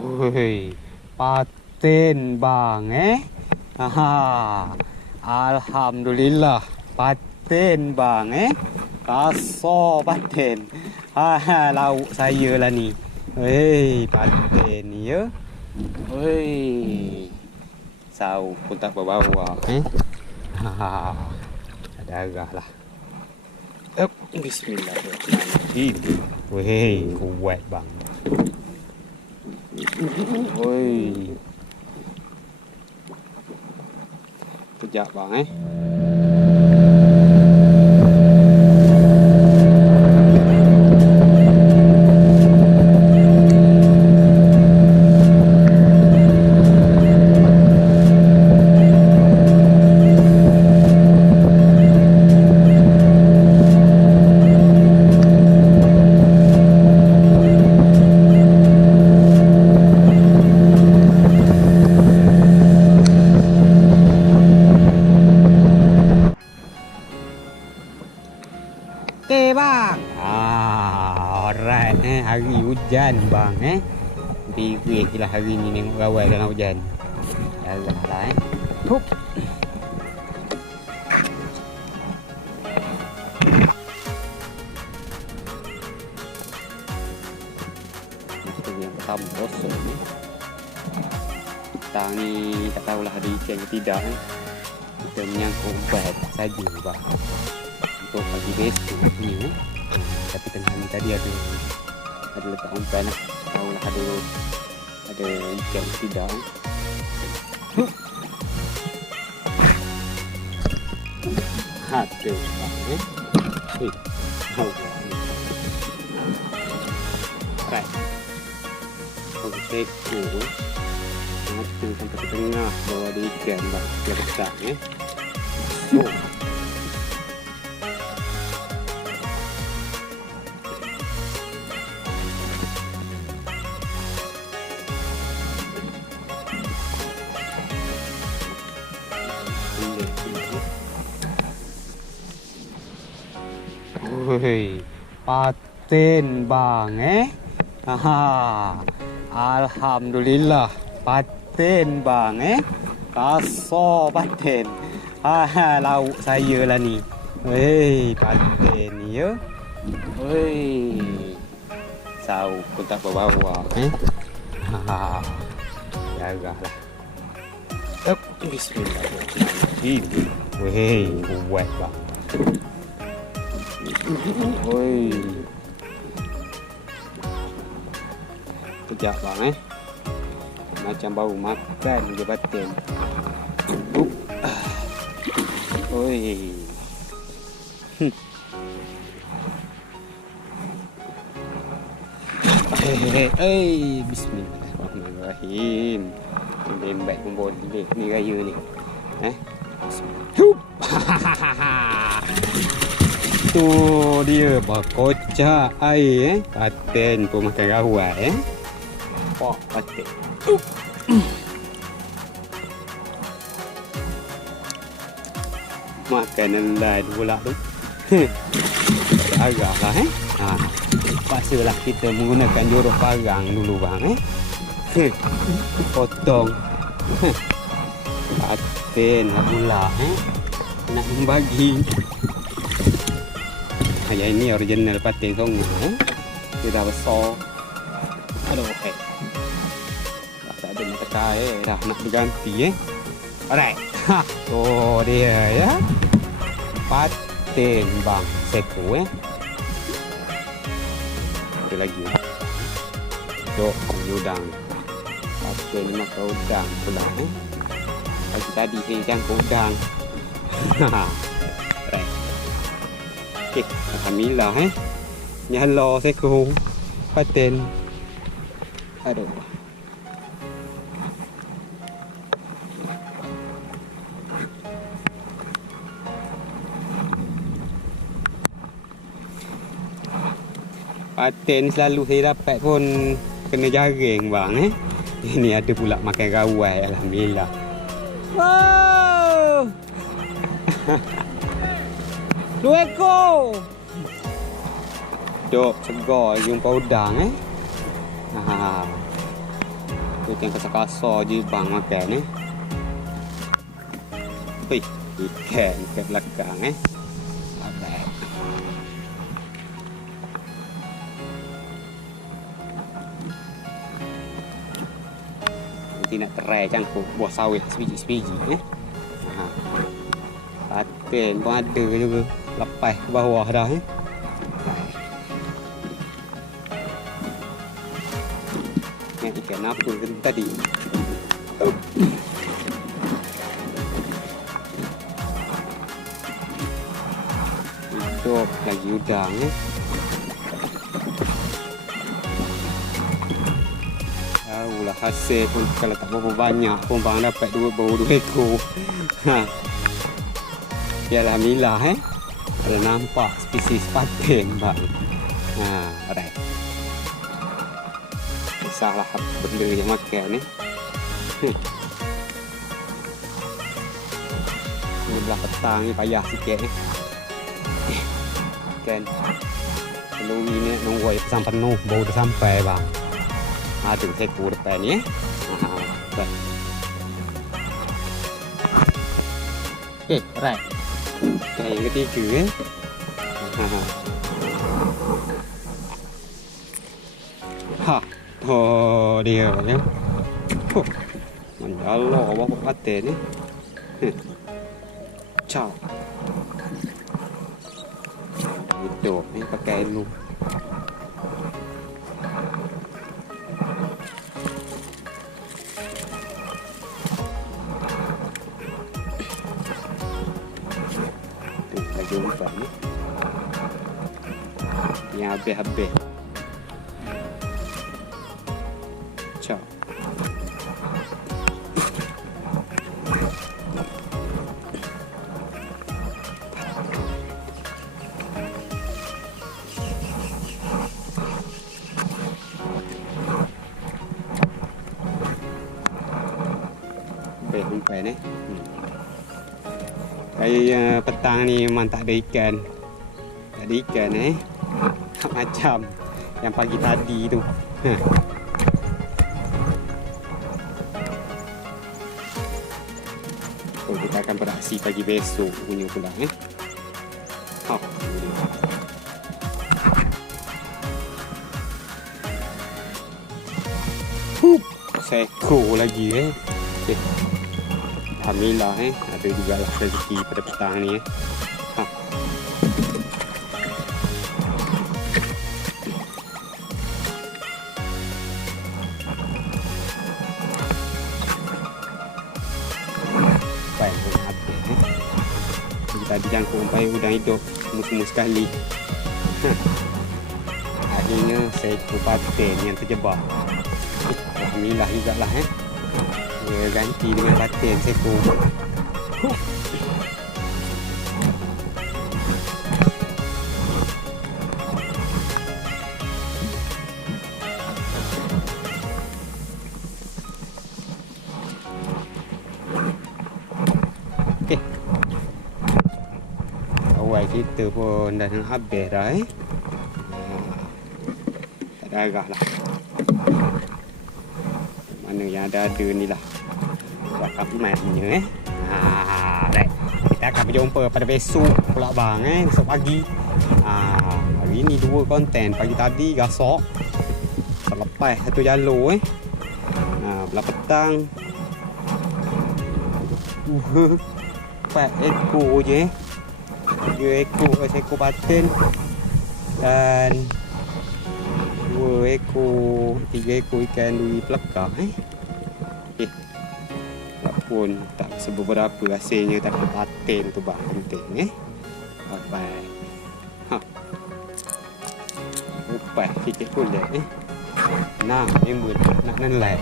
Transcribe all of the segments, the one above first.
Woi, paten bang Alhamdulillah, paten bang Kasar paten. Lauk saya lah ni. Hei, paten ni ya. Hei. Sau pun tak bawa ada arah lah. Bismillahirrahmanirrahim. Weh, kuat bang. Oi. Kejap bang Okey bang. Alright hari hujan bang Birik lah hari ni tengok rawai dalam hujan. Jalan lah Hup. Itu yang pertama kosong ni. Petang ni tak tahulah ada ikan ke tidak Kita menyangkut ubat saja bang. Untuk pagi besok ni tapi tengah ni tadi ada letak umpan lah. Tahulah ada ikan tidak ada right seko mati sampai ke tengah bawa ada ikan lah dia besar oh. Woi, paten bang Alhamdulillah, paten bang Kasar paten. Lauk saya lah ni. Hei, paten ni ya. Hei. Sau pun tak bawa Jarah lah. Bismillahirrahmanirrahim. Weh, kuat bang. Oi. Kejap bang macam bau makan je paten. Oi. Bismillahirrahmanirrahim. Lembek pun boleh ni raya ni. Hup. Tu dia kocak air paten pun makan rawai Pak paten. Makan lain pula tu. Agak lah Paksalah kita menggunakan jorok parang dulu bang potong paten lah pula nak membagi. Yang ini original paten songa dia dah besar. Aduh tak ada nak tekan dah nak berganti alright oh dia ya paten bang seko ada lagi dok udang paten ni makan udang pula tadi saya jangkau udang alright. Okay, alhamdulillah nyala seko paten. Aduh. Paten selalu saya dapat pun kena jaring bang Ini ada pula makan rawai alhamdulillah. Wow. 2 ekor. Dok segar jumpa udang tu yang kasar-kasar je bang makan ni. Wih, ikan ke belakang Alright. Nanti nak terai cangkuk buah sawit sebiji-sebiji patin pun ada juga. Lepas ke bawah dah ikan apa tadi? Hidup lagi udang Tahulah hasil pun kalau tak berapa banyak pun bang dapat baru 2 ekor. Ya alhamdulillah ada nampak spesies patin bang. Alright. Salah benda yang makan Ini belah petang ni payah sikit kan. Peluri ni nunggu air pasang penuh baru dah sampai bang. Tu seko depan ni Okay, right. Yang ketiga Oh dia ya. Manjalo bawa paten ni. Ciao. Hidup ni pakai lu. Lagi umpan ni. Yang habis-habis. Ciao. Umpan ni. Saya petang ni memang tak ada ikan. Tak ada ikan macam yang pagi tadi tu. Kita akan beraksi pagi besok punya pula seko lagi okay. Alhamdulillah ada juga lah rezeki pada petang ni Tadi jangkuk umpai udang hidup semua sekali. Akhirnya saya paten yang terjebak. Alhamdulillah jugalah dia ganti dengan paten seko. Okey. Awal kita pun dah nak habis dah tak ada arah lah. Mana yang ada ni lah. Bakal matnya right. Kita akan berjumpa pada besok pula bang besok pagi. Hari ni 2 konten. Pagi tadi gasok. Selepas satu jalur belah petang 4 ekor je 3 ekor seko paten dan 2 ekor 3 ekor ikan duri pelakar walaupun tak seberapa hasilnya tapi paten tu bang penting bye upai sikit kulit nah member nak nilai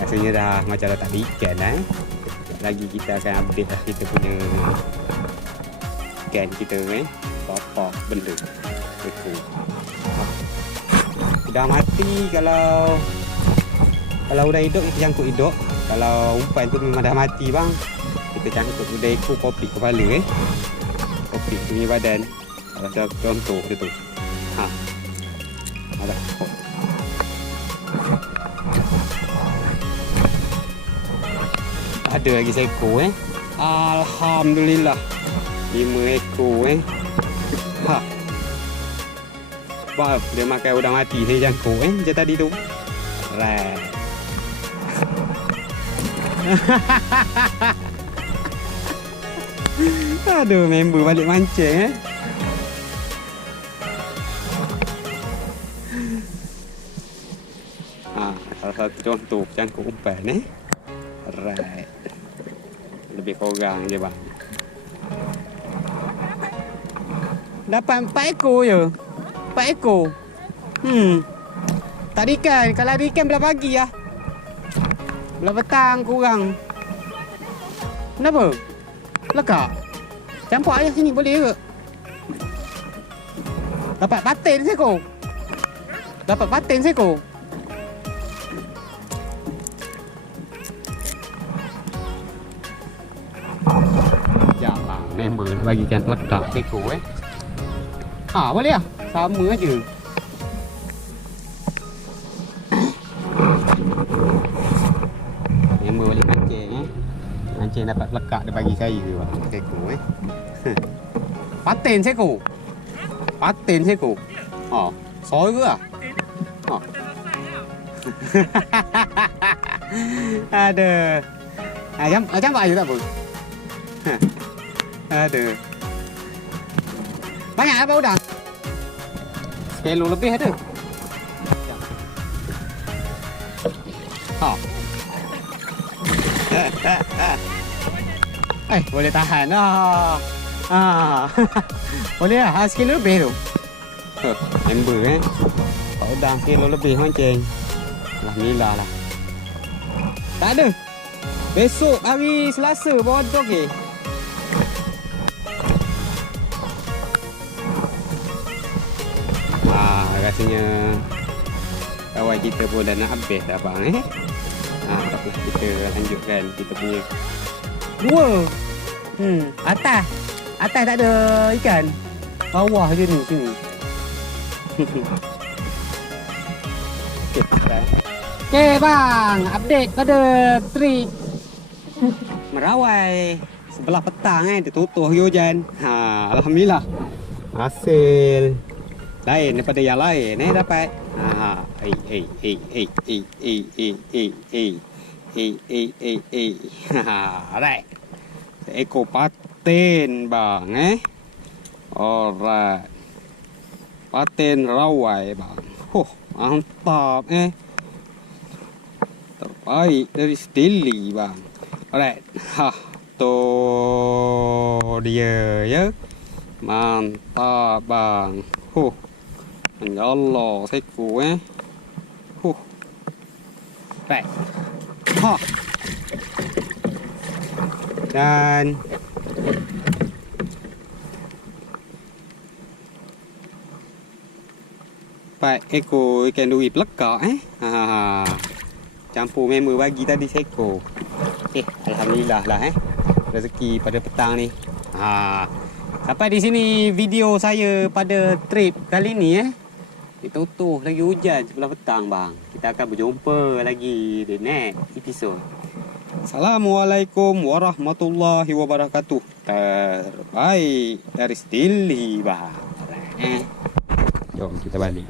rasanya dah macam dah tak ada ikan lagi kita akan update lah kita punya ikan kita apa benda itu dah mati. Kalau udah hidup kita cangkuk hidup, kalau umpan tu memang dah mati bang kita cangkuk udah ekor kopi kepala kopi punya badan ada contoh dia tu ada ada lagi seekor Alhamdulillah 5 ekor Ha. Bah, dia makan udang mati saya jangkuk je tadi tu. Right. Aduh, member balik mancing salah satu contoh jangkuk umpan Right. Lebih kurang je bang. Dapat 4 ekor je. 4 ekor. Tak ada ikan. Kalau ada ikan belah pagi lah. Belah petang kurang. Kenapa? Lekak? Campur ayah sini boleh ke? Dapat patin seekor. Dapat patin seekor. Jangan member bagikan lekak seekor boleh lah. Sama aja. Member boleh mancing Mancing dapat lekak dia bagi saya seekor Patin seekor. Patin seekor. Soi ke lah. Ada. Macam aja tak apa. Ada. Banyak apa udang? Sekilo lebih ada. Boleh tahan. Boleh lah. Sekilo lebih tu. Member udang sekilo lebih mancing. Alhamdulillah lah. Tak ada. Besok hari Selasa baru ada okey. Rasanya kawan kita pun dah nak habis dah bang tak apa, kita lanjutkan kita punya 2 atas tak ada ikan, bawah je ni sini. Okay bang, update pada trip Merawai sebelah petang dia tutup hujan. Alhamdulillah hasil lain daripada yang lain dapat. Alright. Seekor patin bang Alright. Patin rawai bang. Mantap terbaik dari Stili bang. Alright. Tu dia ya. Mantap bang. Ya Allah, seekor Right. Dan 4 ekor ikan duri pelekak campur member bagi tadi seekor. Alhamdulillah lah rezeki pada petang ni. Sampai di sini video saya pada trip kali ni ditutup lagi hujan sebelah petang bang. Kita akan berjumpa lagi di next episode. Assalamualaikum warahmatullahi wabarakatuh. Terbaik dari Stili bang. Jom kita balik.